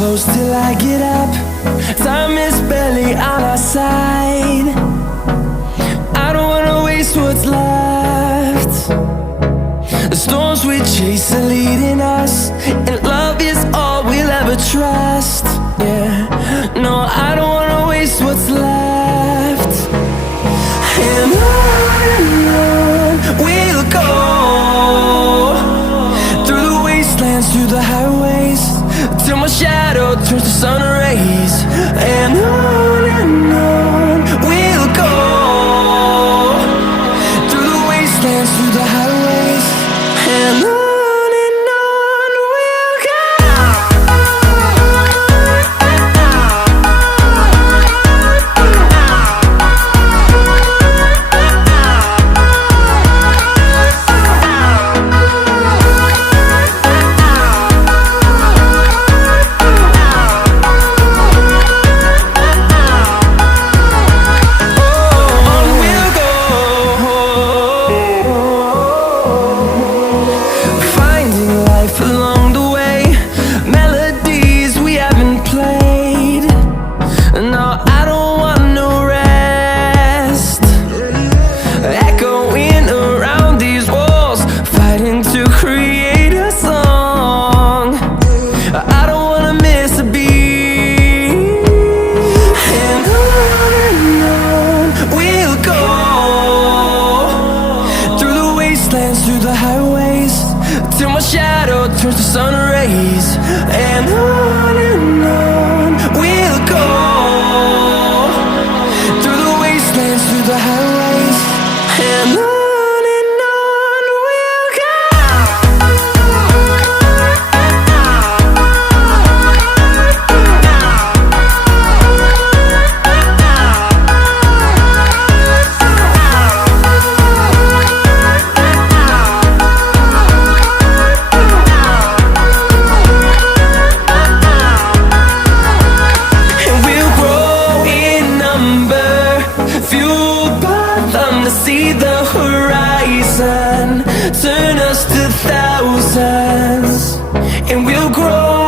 close till I get up. Time is barely on our side. I don't wanna waste what's left. The storms we chase are leading us, and love is all we'll ever trust. Yeah, no, I don't wanna waste what's left. And on we'll go, through the wastelands, through the highways, till my shadow turns to sun rays. And on we'll go, through the wastelands, through the highways, and on we'll go. Through the highways, till my shadow turns to sun rays. And on we'll go, through the wastelands, through the highways, and on we'll go. See the horizon turn us to thousands, and we'll grow